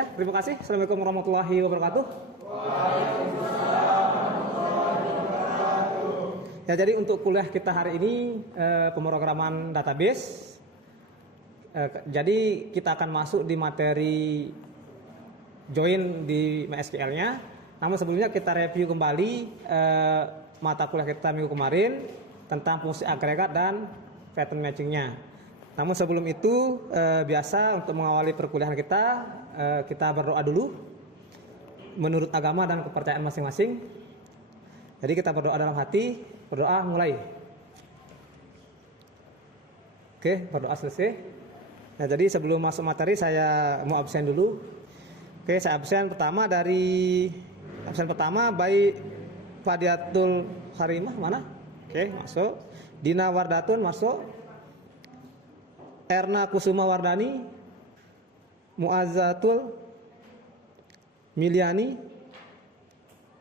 Ya, terima kasih. Assalamualaikum warahmatullahi wabarakatuh. Ya, jadi untuk kuliah kita hari ini pemrograman database. Jadi kita akan masuk di materi join di MySQL-nya. Namun sebelumnya kita review kembali mata kuliah kita minggu kemarin tentang fungsi agregat dan pattern matching-nya. Namun sebelum itu biasa untuk mengawali perkuliahan kita berdoa dulu menurut agama dan kepercayaan masing-masing. Jadi kita berdoa dalam hati, berdoa mulai. Oke, berdoa selesai. Nah, jadi sebelum masuk materi saya mau absen dulu. Oke, saya absen pertama baik Fadiatul Harimah mana? Oke, masuk. Dina Wardatun masuk. Erna Kusuma Wardani, Muazzatul Miliani,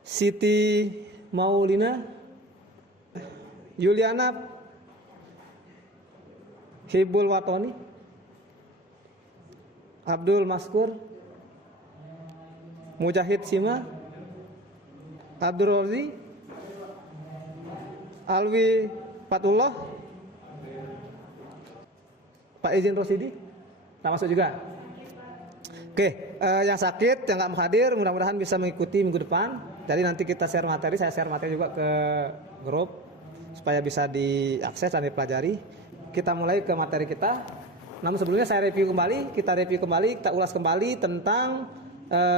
Siti Maulina, Yuliana Hibul Watoni, Abdul Maskur, Mujahid Sima, Abdul Rozi, Alwi Fatullah, Pak Izin Rosidi, tak masuk juga. Oke, yang sakit, yang nggak hadir, mudah-mudahan bisa mengikuti minggu depan. Jadi nanti kita share materi, saya share materi juga ke grup supaya bisa diakses dan dipelajari. Kita mulai ke materi kita. Namun sebelumnya saya review kembali, kita ulas kembali tentang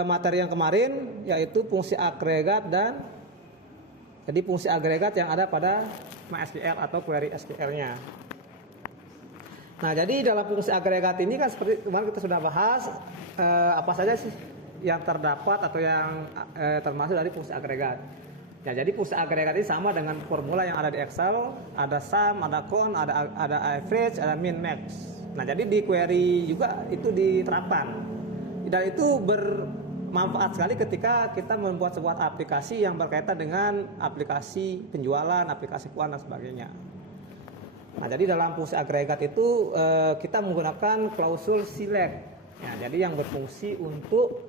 materi yang kemarin, yaitu fungsi agregat dan jadi fungsi agregat yang ada pada MySQL atau query SQL-nya. Nah, jadi dalam fungsi agregat ini kan seperti kemarin kita sudah bahas apa saja sih yang terdapat atau yang termasuk dari fungsi agregat. Ya, jadi fungsi agregat ini sama dengan formula yang ada di Excel, ada sum, ada count, ada average, ada min max. Nah, jadi di query juga itu diterapkan. Dan itu bermanfaat sekali ketika kita membuat sebuah aplikasi yang berkaitan dengan aplikasi penjualan, aplikasi keuangan dan sebagainya. Nah, jadi dalam fungsi agregat itu kita menggunakan klausul select. Ya, jadi yang berfungsi untuk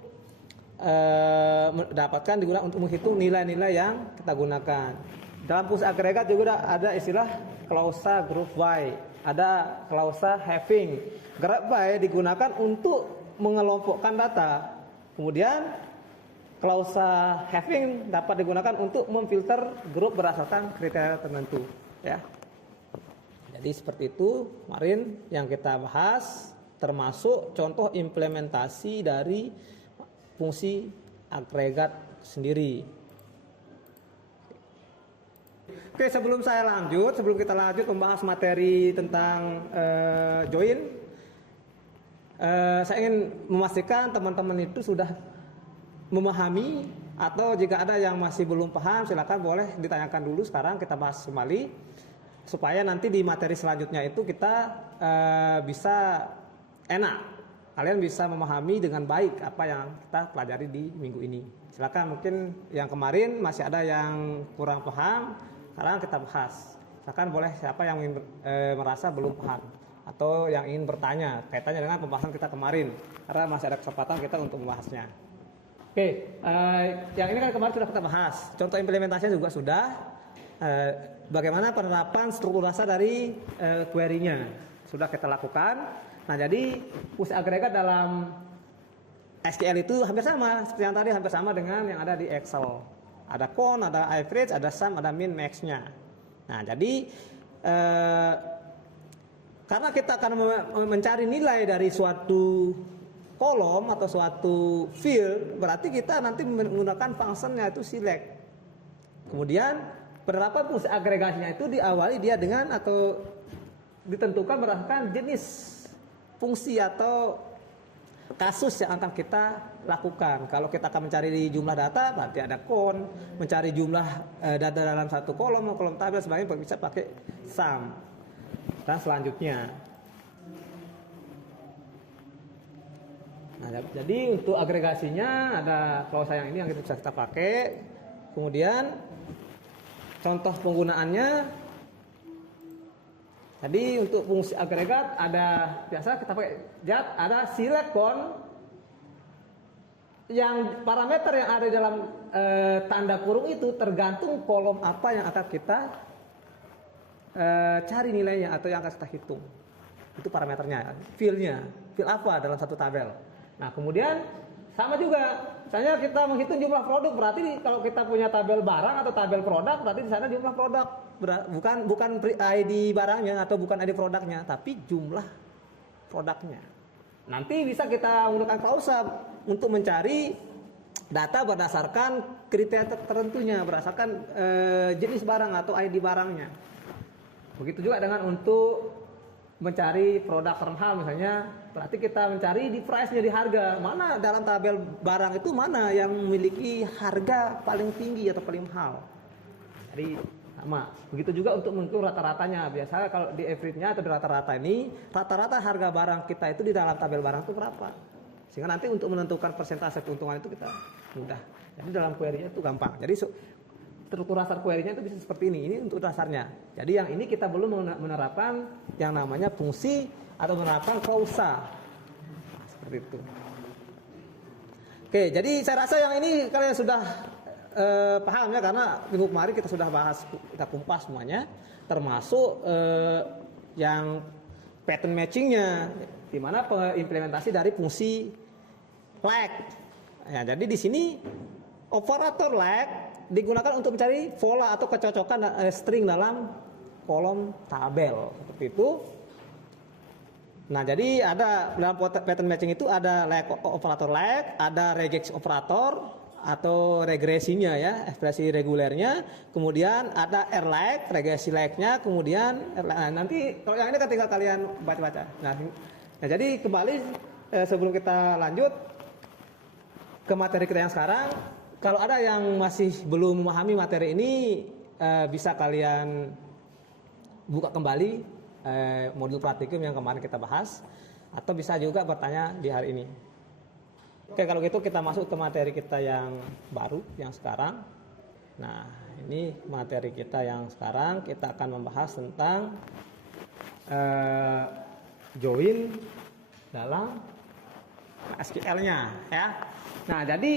digunakan untuk menghitung nilai-nilai yang kita gunakan. Dalam fungsi agregat juga ada istilah klausa group by, ada klausa having. Group by digunakan untuk mengelompokkan data. Kemudian klausa having dapat digunakan untuk memfilter grup berdasarkan kriteria tertentu, ya. Jadi seperti itu kemarin yang kita bahas, termasuk contoh implementasi dari fungsi agregat sendiri. Oke, sebelum kita lanjut membahas materi tentang join, saya ingin memastikan teman-teman itu sudah memahami, atau jika ada yang masih belum paham silakan boleh ditanyakan dulu. Sekarang kita bahas kembali supaya nanti di materi selanjutnya itu kita bisa enak, kalian bisa memahami dengan baik apa yang kita pelajari di minggu ini. Silakan, mungkin yang kemarin masih ada yang kurang paham, sekarang kita bahas. Silakan boleh siapa yang ingin merasa belum paham atau yang ingin bertanya kaitannya dengan pembahasan kita kemarin, karena masih ada kesempatan kita untuk membahasnya. Oke, yang ini kan kemarin sudah kita bahas, contoh implementasinya juga sudah. Bagaimana penerapan struktur dasar dari query-nya sudah kita lakukan. Nah, jadi fungsi agregat dalam SQL itu hampir sama seperti yang tadi, hampir sama dengan yang ada di Excel. Ada count, ada average, ada sum, ada min max-nya. Nah, jadi karena kita akan mencari nilai dari suatu kolom atau suatu field, berarti kita nanti menggunakan fungsinya itu select. Kemudian penerapan fungsi agregasinya itu diawali dia dengan atau ditentukan berdasarkan jenis fungsi atau kasus yang akan kita lakukan. Kalau kita akan mencari di jumlah data, berarti ada count, mencari jumlah data dalam satu kolom tabel sebagainya bisa pakai sum. Dan selanjutnya. Nah, jadi untuk agregasinya ada klausa yang ini yang bisa kita pakai. Kemudian contoh penggunaannya, tadi untuk fungsi agregat ada biasa kita pakai JAT, ada select count, yang parameter yang ada dalam tanda kurung itu tergantung kolom apa yang akan kita cari nilainya atau yang akan kita hitung. Itu parameternya, fill apa dalam satu tabel. Nah kemudian sama juga, misalnya kita menghitung jumlah produk, berarti kalau kita punya tabel barang atau tabel produk, berarti di sana jumlah produk, bukan ID barangnya atau bukan ID produknya, tapi jumlah produknya. Nanti bisa kita menggunakan klausa untuk mencari data berdasarkan kriteria tertentunya, berdasarkan jenis barang atau ID barangnya. Begitu juga dengan untuk mencari produk termahal misalnya, berarti kita mencari di price-nya, di harga. Mana dalam tabel barang itu mana yang memiliki harga paling tinggi atau paling mahal. Jadi sama. Begitu juga untuk mengukur rata-ratanya. Biasanya kalau di average-nya atau di rata-rata ini, rata-rata harga barang kita itu di dalam tabel barang itu berapa. Sehingga nanti untuk menentukan persentase keuntungan itu kita mudah. Jadi dalam query-nya itu gampang. Jadi struktur dasar query-nya itu bisa seperti ini untuk dasarnya. Jadi yang ini kita belum menerapkan yang namanya fungsi atau menerapkan klausa. Seperti itu. Oke, jadi saya rasa yang ini kalian sudah paham ya, karena minggu kemarin kita sudah bahas, kita kumpas semuanya, termasuk yang pattern matching-nya, di mana implementasi dari fungsi lag. Ya, jadi di sini operator lag digunakan untuk mencari pola atau kecocokan string dalam kolom tabel seperti itu. Nah, jadi ada dalam pattern matching itu ada lag operator lag, ada regex operator atau regresinya ya, ekspresi regulernya, kemudian ada r lag, regresi lagnya, kemudian nanti kalau yang ini kan tinggal kalian baca-baca. Nah, jadi kembali sebelum kita lanjut ke materi kita yang sekarang. Kalau ada yang masih belum memahami materi ini, bisa kalian buka kembali modul praktikum yang kemarin kita bahas, atau bisa juga bertanya di hari ini. Oke, kalau gitu kita masuk ke materi kita yang baru, yang sekarang. Nah, ini materi kita yang sekarang, kita akan membahas tentang join dalam SQL-nya ya. Nah, jadi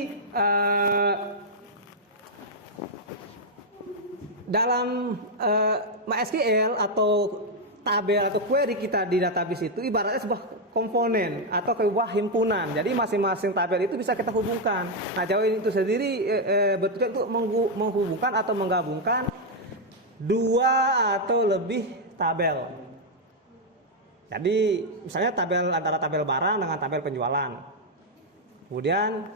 dalam MySQL atau tabel atau query kita di database itu ibaratnya sebuah komponen atau sebuah himpunan. Jadi masing-masing tabel itu bisa kita hubungkan. Nah, join itu sendiri bertujuan untuk menghubungkan atau menggabungkan dua atau lebih tabel. Jadi misalnya tabel antara tabel barang dengan tabel penjualan. Kemudian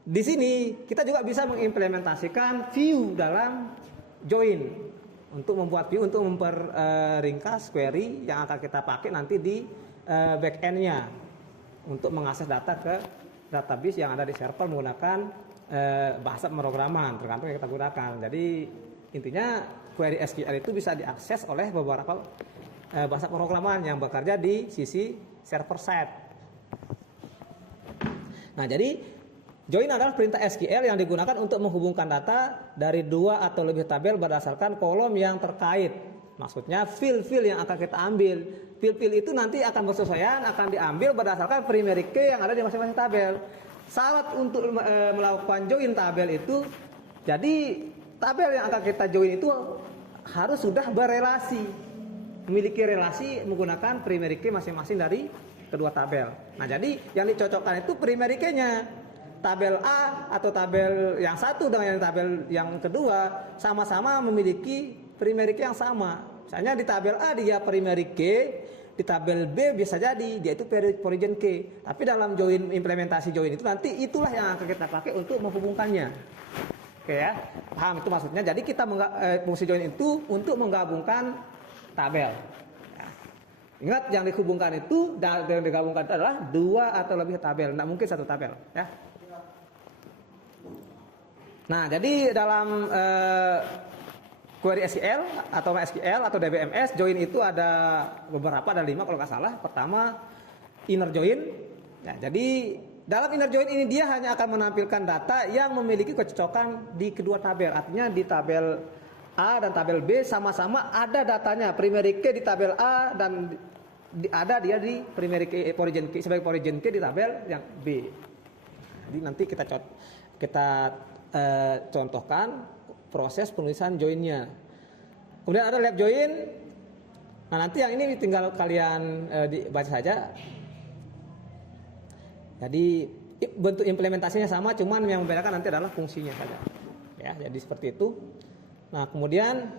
di sini kita juga bisa mengimplementasikan view dalam join untuk membuat view untuk memperingkas query yang akan kita pakai nanti di backend-nya untuk mengakses data ke database yang ada di server menggunakan bahasa pemrograman tergantung yang kita gunakan. Jadi intinya query SQL itu bisa diakses oleh beberapa bahasa pemrograman yang bekerja di sisi server side. Nah, jadi join adalah perintah SQL yang digunakan untuk menghubungkan data dari dua atau lebih tabel berdasarkan kolom yang terkait. Maksudnya field-field yang akan kita ambil. Field-field itu nanti akan bersesuaian, akan diambil berdasarkan primary key yang ada di masing-masing tabel. Syarat untuk melakukan join tabel itu, jadi tabel yang akan kita join itu harus sudah berelasi, memiliki relasi menggunakan primary key masing-masing dari kedua tabel. Nah, jadi yang dicocokkan itu primary key-nya. Tabel A atau tabel yang satu dengan tabel yang kedua sama-sama memiliki primary key yang sama. Misalnya di tabel A dia primary key, di tabel B bisa jadi dia itu origin key. Tapi dalam join, implementasi join itu nanti itulah yang akan kita pakai untuk menghubungkannya. Oke ya, paham itu maksudnya. Jadi kita fungsi join itu untuk menggabungkan tabel. Ingat, yang dihubungkan itu, yang digabungkan itu adalah dua atau lebih tabel, tidak mungkin satu tabel, ya. Nah, jadi dalam query SQL atau MySQL atau DBMS, join itu ada beberapa, ada 5 kalau nggak salah. Pertama, inner join. Nah, jadi dalam inner join ini dia hanya akan menampilkan data yang memiliki kecocokan di kedua tabel. Artinya di tabel A dan tabel B sama-sama ada datanya, primary key di tabel A dan ada dia di primary key, origin key, sebagai origin key di tabel yang B. Jadi nanti kita contohkan proses penulisan joinnya. Kemudian ada lab join. Nah nanti yang ini tinggal kalian dibaca saja. Jadi bentuk implementasinya sama, cuman yang membedakan nanti adalah fungsinya saja. Ya, jadi seperti itu. Nah kemudian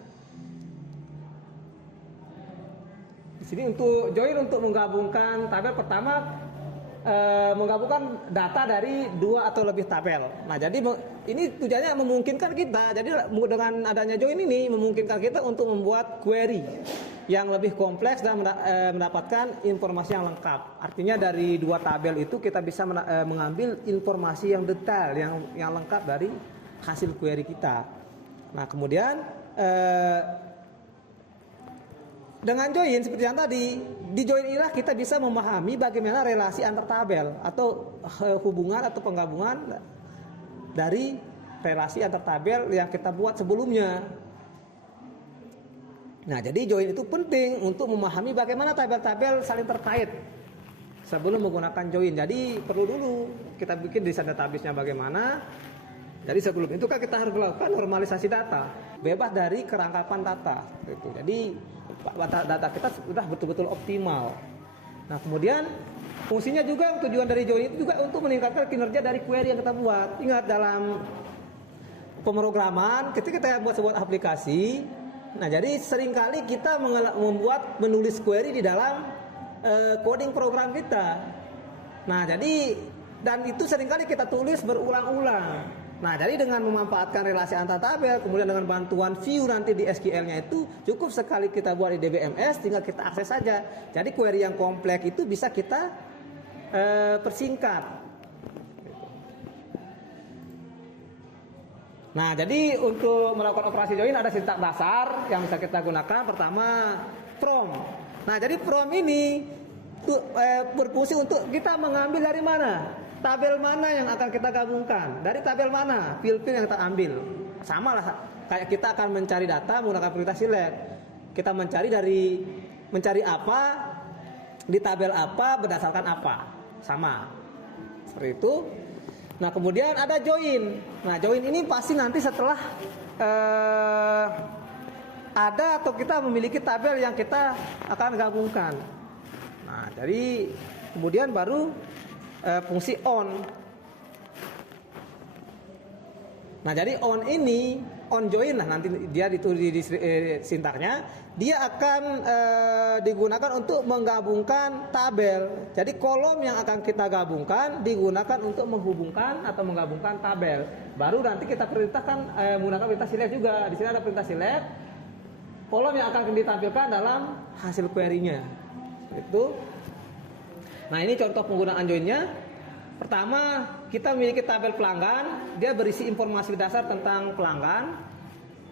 di sini untuk join, untuk menggabungkan tabel, pertama menggabungkan data dari 2 atau lebih tabel. Nah jadi ini tujuannya memungkinkan kita, jadi dengan adanya join ini memungkinkan kita untuk membuat query yang lebih kompleks dan mendapatkan informasi yang lengkap. Artinya dari 2 tabel itu kita bisa mengambil informasi yang detail, yang lengkap dari hasil query kita. Nah kemudian dengan join seperti yang tadi, di join inilah kita bisa memahami bagaimana relasi antar tabel atau hubungan atau penggabungan dari relasi antar tabel yang kita buat sebelumnya. Nah, jadi join itu penting untuk memahami bagaimana tabel-tabel saling terkait sebelum menggunakan join. Jadi perlu dulu kita bikin desain database-nya bagaimana. Jadi sebelum itu kan kita harus melakukan normalisasi data, bebas dari kerangkapan data. Gitu. Jadi data kita sudah betul-betul optimal. Nah kemudian fungsinya juga, tujuan dari join itu juga untuk meningkatkan kinerja dari query yang kita buat. Ingat dalam pemrograman ketika kita buat sebuah aplikasi, nah jadi seringkali kita menulis query di dalam coding program kita. Nah jadi dan itu seringkali kita tulis berulang-ulang. Nah, jadi dengan memanfaatkan relasi antar tabel, kemudian dengan bantuan view nanti di SQL-nya itu cukup sekali kita buat di DBMS, tinggal kita akses saja. Jadi query yang kompleks itu bisa kita persingkat. Nah, jadi untuk melakukan operasi join ada sintak dasar yang bisa kita gunakan. Pertama, from. Nah, jadi from ini berfungsi untuk kita mengambil dari mana? Tabel mana yang akan kita gabungkan? Dari tabel mana? Field-field yang kita ambil. Sama lah kayak kita akan mencari data menggunakan perintah select. Kita mencari apa di tabel apa berdasarkan apa. Sama. Seperti itu. Nah, kemudian ada join. Nah, join ini pasti nanti setelah ada atau kita memiliki tabel yang kita akan gabungkan. Nah, jadi kemudian baru fungsi on. Nah jadi on ini, on join lah nanti dia ditulis di sintaknya, dia akan digunakan untuk menggabungkan tabel. Jadi kolom yang akan kita gabungkan digunakan untuk menghubungkan atau menggabungkan tabel. Baru nanti kita perintahkan menggunakan perintah select juga. Di sini ada perintah select. Kolom yang akan ditampilkan dalam hasil query-nya. Itu. Nah ini contoh penggunaan join-nya. Pertama, kita memiliki tabel pelanggan, dia berisi informasi dasar tentang pelanggan.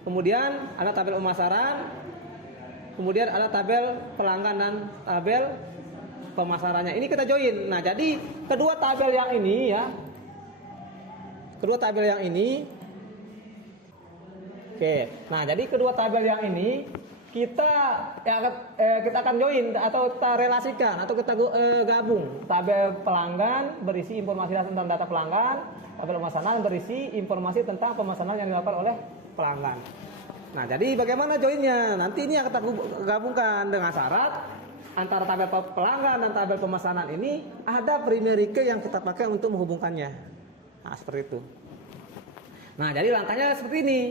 Kemudian ada tabel pemasaran. Kemudian ada tabel pelanggan dan tabel pemasarannya. Ini kita join. Nah, jadi kedua tabel yang ini ya. Kedua tabel yang ini. Oke. Nah, jadi kedua tabel yang ini kita akan join atau kita relasikan atau kita gabung. Tabel pelanggan berisi informasi tentang data pelanggan, tabel pemesanan berisi informasi tentang pemesanan yang dilakukan oleh pelanggan. Nah, jadi bagaimana joinnya? Nanti ini yang kita gabungkan dengan syarat antara tabel pelanggan dan tabel pemesanan ini ada primary key yang kita pakai untuk menghubungkannya. Nah, seperti itu. Nah, jadi langkahnya seperti ini.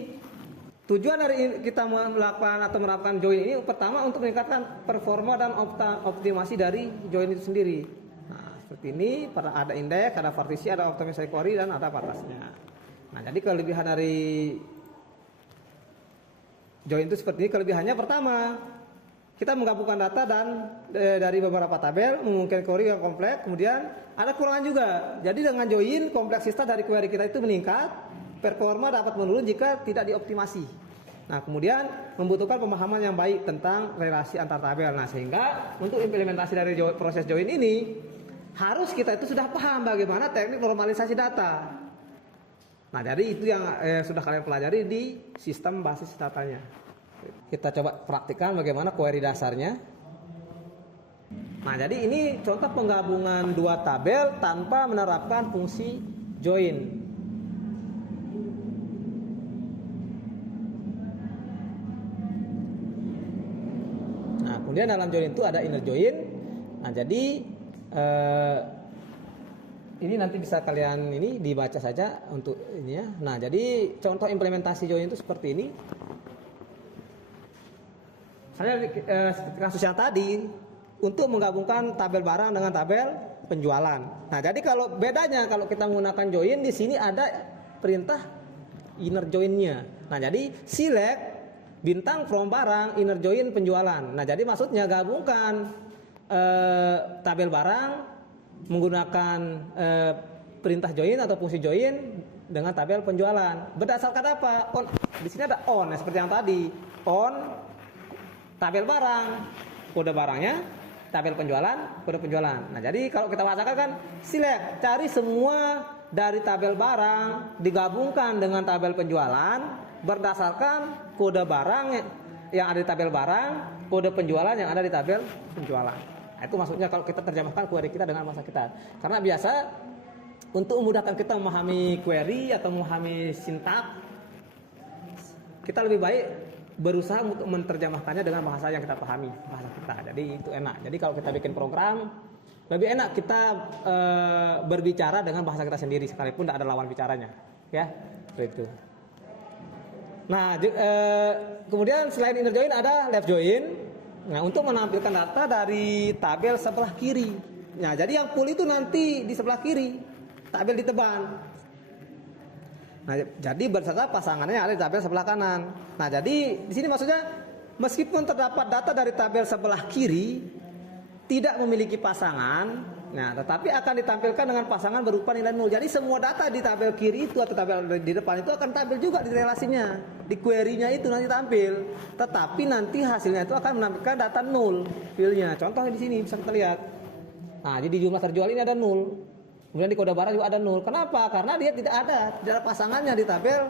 Tujuan dari kita melakukan atau menerapkan join ini pertama untuk meningkatkan performa dan optimasi dari join itu sendiri. Nah, seperti ini, ada indeks, ada partisi, ada optimasi query dan ada batasnya. Nah, jadi kelebihan dari join itu seperti ini. Kelebihannya pertama, kita menggabungkan data dan dari beberapa tabel, memungkinkan query yang kompleks. Kemudian ada kekurangan juga. Jadi dengan join, kompleksitas dari query kita itu meningkat. Performa dapat menurun jika tidak dioptimasi. Nah, kemudian membutuhkan pemahaman yang baik tentang relasi antar tabel. Nah, sehingga untuk implementasi dari proses join ini harus kita itu sudah paham bagaimana teknik normalisasi data. Nah, jadi itu yang sudah kalian pelajari di sistem basis datanya. Kita coba praktikkan bagaimana query dasarnya. Nah, jadi ini contoh penggabungan dua tabel tanpa menerapkan fungsi join. Nah, kemudian dalam join itu ada inner join. Nah, jadi ini nanti bisa kalian ini dibaca saja untuk ini ya. Nah, jadi contoh implementasi join itu seperti ini. Saya kasus yang tadi untuk menggabungkan tabel barang dengan tabel penjualan. Nah, jadi kalau bedanya kalau kita menggunakan join, di sini ada perintah inner join-nya. Nah, jadi select bintang from barang inner join penjualan. Nah, jadi maksudnya gabungkan tabel barang menggunakan perintah join atau fungsi join dengan tabel penjualan. Berdasarkan apa? On. Di sini ada on, seperti yang tadi. On tabel barang, kode barangnya, tabel penjualan, kode penjualan. Nah, jadi kalau kita bacakan kan select, cari semua dari tabel barang digabungkan dengan tabel penjualan berdasarkan kode barang yang ada di tabel barang, kode penjualan yang ada di tabel penjualan. Nah, itu maksudnya kalau kita terjemahkan query kita dengan bahasa kita. Karena biasa untuk memudahkan kita memahami query atau memahami sintak, kita lebih baik berusaha untuk menerjemahkannya dengan bahasa yang kita pahami, bahasa kita. Jadi itu enak. Jadi kalau kita bikin program, lebih enak kita berbicara dengan bahasa kita sendiri sekalipun tidak ada lawan bicaranya, ya. Seperti itu. Nah, kemudian selain inner join ada left join. Nah, untuk menampilkan data dari tabel sebelah kiri. Nah, jadi yang full itu nanti di sebelah kiri, tabel diteban. Nah, jadi beserta pasangannya yang ada di tabel sebelah kanan. Nah, jadi di sini maksudnya meskipun terdapat data dari tabel sebelah kiri tidak memiliki pasangan, nah tetapi akan ditampilkan dengan pasangan berupa nilai 0. Jadi semua data di tabel kiri itu atau tabel di depan itu akan tampil juga di relasinya, di query-nya itu nanti tampil. Tetapi nanti hasilnya itu akan menampilkan data 0 field-nya. Contohnya di sini bisa kita lihat. Nah, jadi jumlah terjual ini ada 0. Kemudian di kode barang juga ada 0. Kenapa? Karena dia tidak ada pasangannya di tabel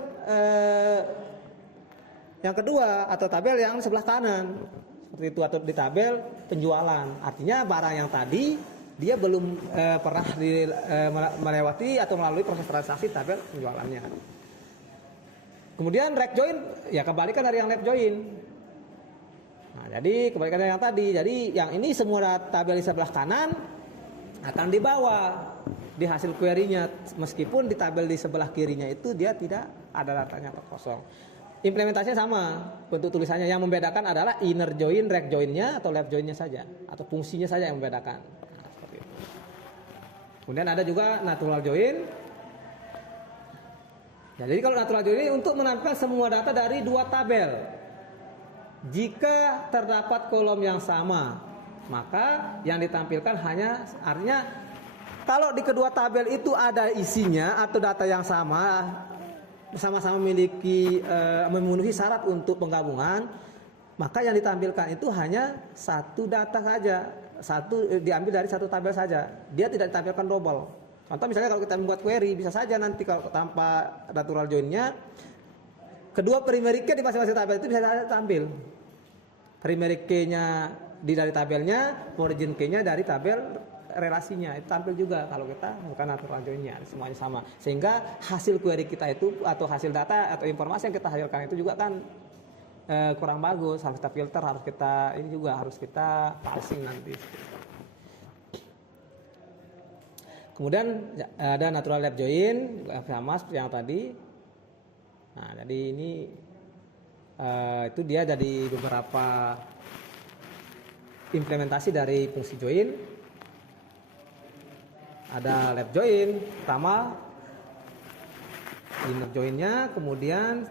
yang kedua atau tabel yang sebelah kanan. Seperti itu, atau di tabel penjualan. Artinya barang yang tadi dia belum pernah melewati atau melalui proses transaksi tabel penjualannya. Kemudian right join, ya kebalikan dari yang left join. Nah, jadi kebalikan dari yang tadi. Jadi yang ini semua tabel di sebelah kanan akan dibawa di hasil query-nya, meskipun di tabel di sebelah kirinya itu dia tidak ada datanya atau kosong. Implementasinya sama, bentuk tulisannya yang membedakan adalah inner join, right join-nya atau left join-nya saja, atau fungsinya saja yang membedakan. Nah, seperti itu. Kemudian ada juga natural join. Nah, jadi kalau natural join ini untuk menampilkan semua data dari dua tabel. Jika terdapat kolom yang sama, maka yang ditampilkan hanya, artinya kalau di kedua tabel itu ada isinya atau data yang sama-sama memiliki memenuhi syarat untuk penggabungan, maka yang ditampilkan itu hanya satu data saja, diambil dari satu tabel saja. Dia tidak ditampilkan double. Contoh misalnya kalau kita membuat query, bisa saja nanti kalau tanpa natural join-nya, kedua primary key di masing-masing tabel itu bisa tampil. Primary key-nya dari tabelnya, origin key-nya dari tabel relasinya itu tampil juga kalau kita bukan natural join-nya, semuanya sama. Sehingga hasil query kita itu atau hasil data atau informasi yang kita hasilkan itu juga kan kurang bagus, harus kita filter, harus kita parsing nanti. Kemudian ada natural left join sama seperti yang tadi. Nah, jadi ini itu dia dari beberapa implementasi dari fungsi join. Ada left join pertama, inner join-nya, kemudian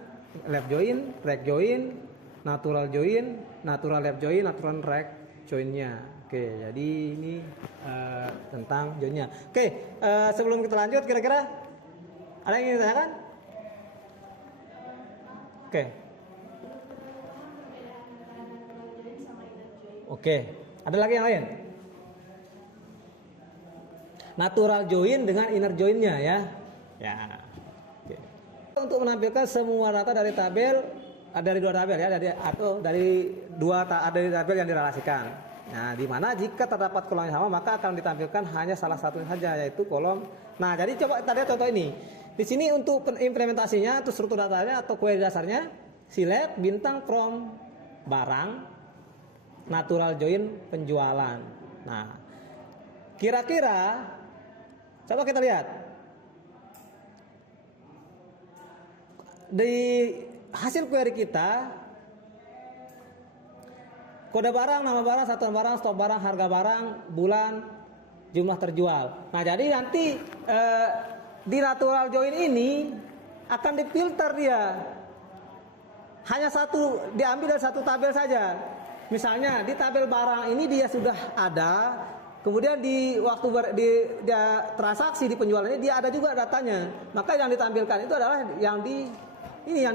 left join, right join, natural join, natural left join, natural right join-nya. Oke, jadi ini tentang join-nya. Oke, sebelum kita lanjut, kira-kira ada yang ingin ditanyakan? Oke. Oke, ada lagi yang lain? Natural join dengan inner join-nya ya. Ya. Oke. Untuk menampilkan semua data dari tabel, dari dua tabel ya, dari tabel yang direlasikan. Nah, di mana jika terdapat kolom yang sama maka akan ditampilkan hanya salah satu saja, yaitu kolom. Nah, jadi coba tadi contoh ini. Di sini untuk implementasinya atau struktur datanya atau query dasarnya select bintang from barang natural join penjualan. Nah, kira-kira coba kita lihat di hasil query kita, kode barang, nama barang, satuan barang, stok barang, harga barang, bulan, jumlah terjual. Nah, jadi nanti di natural join ini akan difilter dia. Hanya satu, diambil dari satu tabel saja. Misalnya di tabel barang ini dia sudah ada, kemudian di waktu dia transaksi di penjualannya dia ada juga datanya. Maka yang ditampilkan itu adalah yang di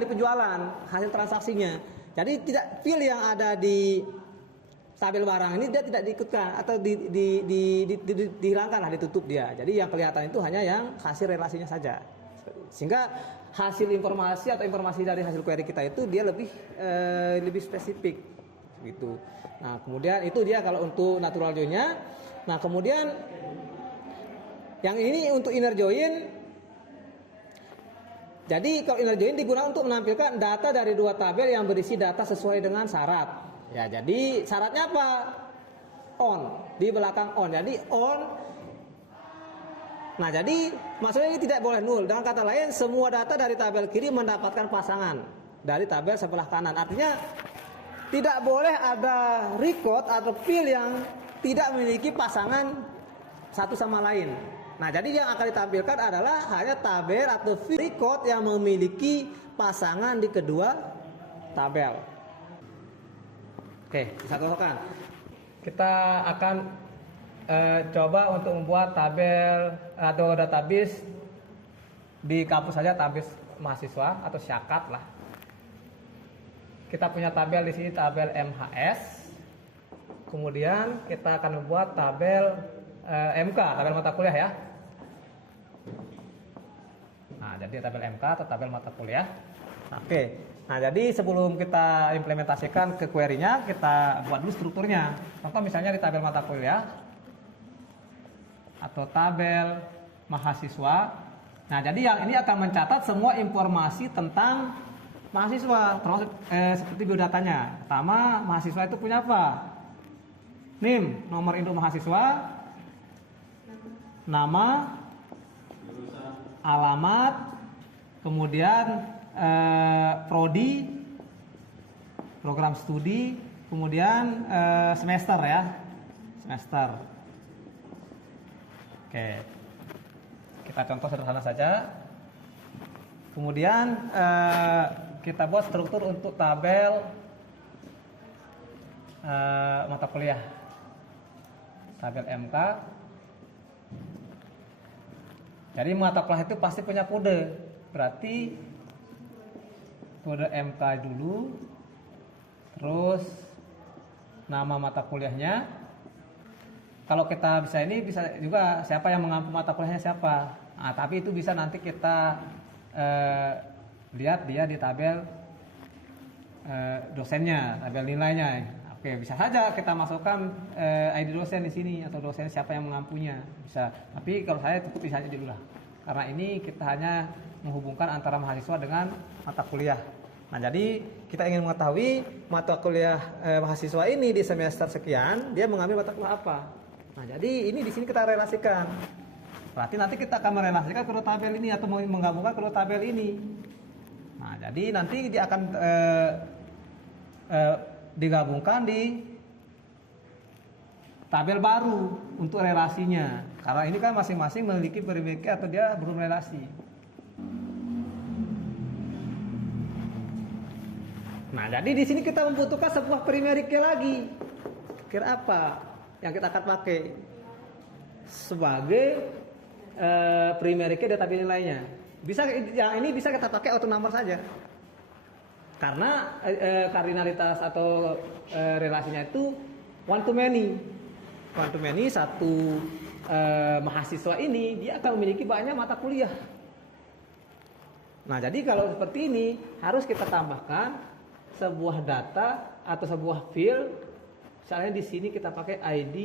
penjualan, hasil transaksinya. Jadi tidak field yang ada di tabel barang ini dia tidak diikutkan atau dihilangkan lah, ditutup dia. Jadi yang kelihatan itu hanya yang hasil relasinya saja. Sehingga hasil informasi atau informasi dari hasil query kita itu dia lebih spesifik gitu. Nah, kemudian itu dia kalau untuk natural join-nya. Nah, kemudian yang ini untuk inner join. Jadi kalau inner join digunakan untuk menampilkan data dari dua tabel yang berisi data sesuai dengan syarat. Ya, jadi syaratnya apa? On, di belakang on. Jadi on. Nah, jadi maksudnya ini tidak boleh nul. Dengan kata lain, semua data dari tabel kiri mendapatkan pasangan dari tabel sebelah kanan. Artinya tidak boleh ada record atau field yang tidak memiliki pasangan satu sama lain. Nah, jadi yang akan ditampilkan adalah hanya tabel atau field record yang memiliki pasangan di kedua tabel. Oke, bisa contohkan. Kita akan coba untuk membuat tabel atau database di kampus saja, database mahasiswa atau syakat lah. Kita punya tabel di sini, tabel MHS. Kemudian kita akan membuat tabel MK, tabel mata kuliah ya. Nah, jadi tabel MK atau tabel mata kuliah. Oke. Nah, jadi sebelum kita implementasikan ke query-nya, kita buat dulu strukturnya. Contoh misalnya di tabel mata kuliah atau tabel mahasiswa. Nah, jadi yang ini akan mencatat semua informasi tentang mahasiswa, termasuk seperti biodatanya. Pertama, mahasiswa itu punya apa? NIM, nomor induk mahasiswa, nama, alamat, kemudian prodi, program studi, kemudian semester ya, semester. Oke, kita contoh sederhana saja. Kemudian kita buat struktur untuk tabel mata kuliah, tabel MK. Jadi mata kuliah itu pasti punya kode, berarti kode MK dulu, terus nama mata kuliahnya. Kalau kita bisa ini bisa juga siapa yang mengampu mata kuliahnya siapa. Nah, tapi itu bisa nanti kita lihat dia di tabel dosennya, tabel nilainya. Oke, bisa saja kita masukkan ID dosen di sini atau dosen siapa yang mengampunya, bisa. Tapi kalau saya cukup bisa aja dulu lah. Karena ini kita hanya menghubungkan antara mahasiswa dengan mata kuliah. Nah, jadi kita ingin mengetahui mata kuliah mahasiswa ini di semester sekian dia mengambil mata kuliah apa. Nah, jadi ini di sini kita relasikan. Berarti nanti kita akan merelasikan kedua tabel ini atau menggabungkan kedua tabel ini. Nah, jadi nanti dia akan digabungkan di tabel baru untuk relasinya. Karena ini kan masing-masing memiliki primary key atau dia belum relasi. Nah, jadi di sini kita membutuhkan sebuah primary key lagi. Kira apa yang kita akan pakai sebagai primary key data nilainya? Bisa yang ini bisa kita pakai auto number saja. Karena kardinalitas atau relasinya itu one to many. One to many, satu mahasiswa ini dia akan memiliki banyak mata kuliah. Nah, jadi kalau seperti ini harus kita tambahkan sebuah data atau sebuah field Misalnya di sini kita pakai ID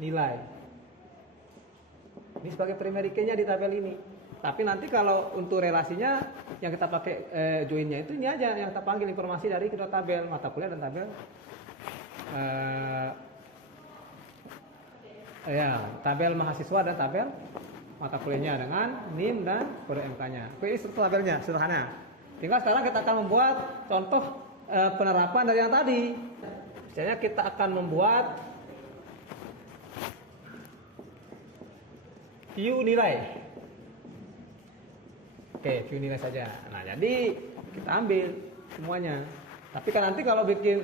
nilai. Ini sebagai primary key-nya di tabel ini. Tapi nanti kalau untuk relasinya yang kita pakai join-nya itu ini aja yang kita panggil informasi dari kedua tabel, mata kuliah dan tabel tabel mahasiswa dan tabel mata kuliahnya dengan NIM dan kode MK-nya. Oke, ini tabelnya sederhana. Tinggal sekarang kita akan membuat contoh penerapan dari yang tadi. Misalnya kita akan membuat view nilai. Oke, view nilai saja. Nah, jadi kita ambil semuanya. Tapi kan nanti kalau bikin,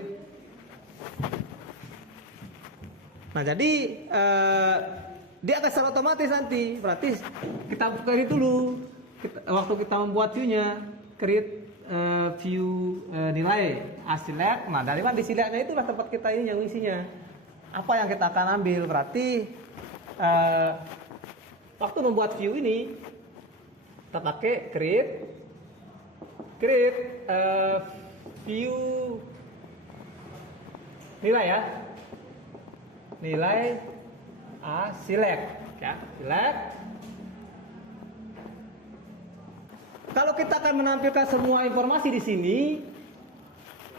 nah jadi dia akan secara otomatis nanti. Berarti kita create dulu. Waktu kita membuat view-nya, create view nilai select. Nah, dari mana di select-nya itulah tempat kita ini yang isinya. Apa yang kita akan ambil? Berarti waktu membuat view ini kita pakai create view nilai ya, nilai select ya, select. Kalau kita akan menampilkan semua informasi di sini,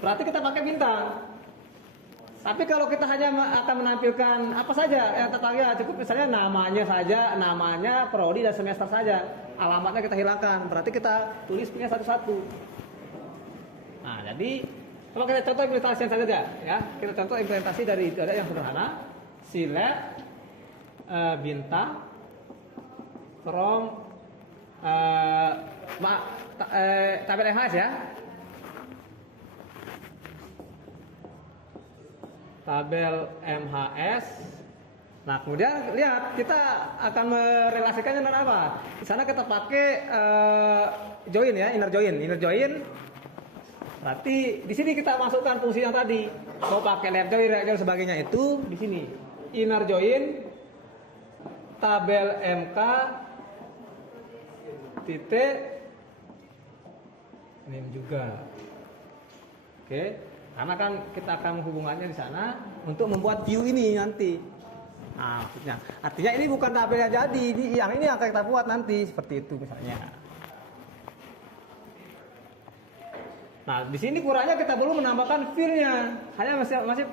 berarti kita pakai bintang. Tapi kalau kita hanya akan menampilkan apa saja yang tertanggal, cukup misalnya namanya saja, namanya, prodi dan semester saja. Alamatnya kita hilangkan, berarti kita tulis punya satu-satu. Nah, jadi kalau kita contoh implementasi yang saja ya, kita contoh implementasi dari itu ada yang sederhana, select bintang from tabel MHS ya. Tabel MHS. Nah, kemudian lihat kita akan merelasikannya dengan apa? Di sana kita pakai join ya, inner join. Berarti di sini kita masukkan fungsi yang tadi. Mau pakai left join sebagainya itu di sini. Inner join tabel MK titik ini juga. Oke. Karena kan kita akan menghubungannya di sana untuk membuat view ini nanti. Nah, artinya ini bukan tabel yang jadi, yang ini akan kita buat nanti seperti itu misalnya. Nah, di sini kurangnya kita belum menambahkan field-nya, hanya masih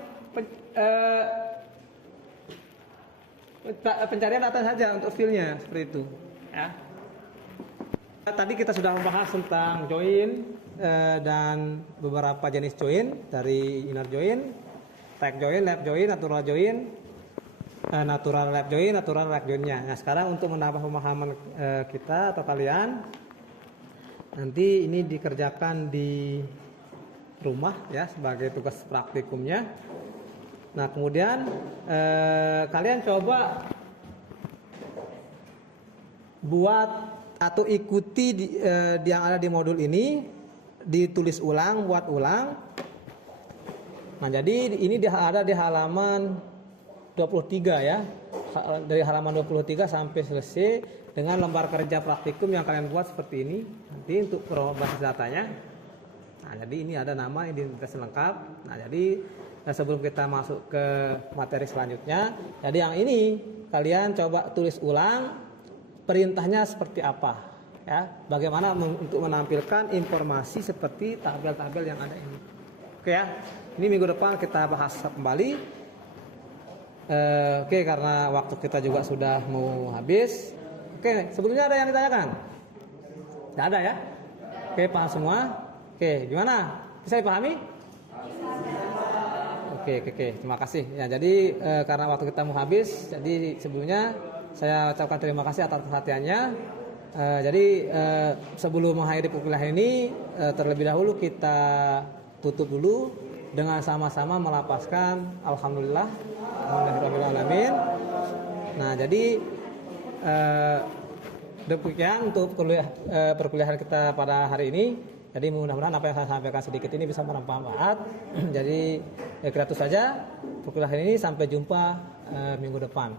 pencarian data saja untuk field-nya seperti itu. Ya. Tadi kita sudah membahas tentang join dan beberapa jenis join dari inner join, right join, left join, natural join, natural left join, natural right joinnya. Nah, sekarang untuk menambah pemahaman kita atau kalian, nanti ini dikerjakan di rumah ya sebagai tugas praktikumnya. Nah, kemudian kalian coba buat atau ikuti yang ada di modul ini, ditulis ulang, buat ulang. Nah, jadi ini ada di halaman 23 ya. Dari halaman 23 sampai selesai dengan lembar kerja praktikum yang kalian buat seperti ini. Nanti untuk basis datanya. Nah, jadi ini ada nama identitas lengkap. Nah, jadi sebelum kita masuk ke materi selanjutnya, jadi yang ini kalian coba tulis ulang perintahnya seperti apa. Ya, bagaimana untuk menampilkan informasi seperti tabel-tabel yang ada ini. Oke ya, ini minggu depan kita bahas kembali. Oke, karena waktu kita juga sudah mau habis. Oke, sebelumnya ada yang ditanyakan? Tidak ada ya? Oke, paham semua? Oke, gimana? Bisa dipahami? Oke, terima kasih. Ya, jadi karena waktu kita mau habis, jadi sebelumnya saya ucapkan terima kasih atas perhatiannya. Jadi sebelum mengakhiri perkuliahan ini, terlebih dahulu kita tutup dulu dengan sama-sama melapaskan Alhamdulillah, Alhamdulillahirobbilalamin. Nah, jadi demikian untuk perkuliahan kita pada hari ini. Jadi mudah-mudahan apa yang saya sampaikan sedikit ini bisa bermanfaat. Jadi kira itu saja perkuliahan ini, sampai jumpa minggu depan.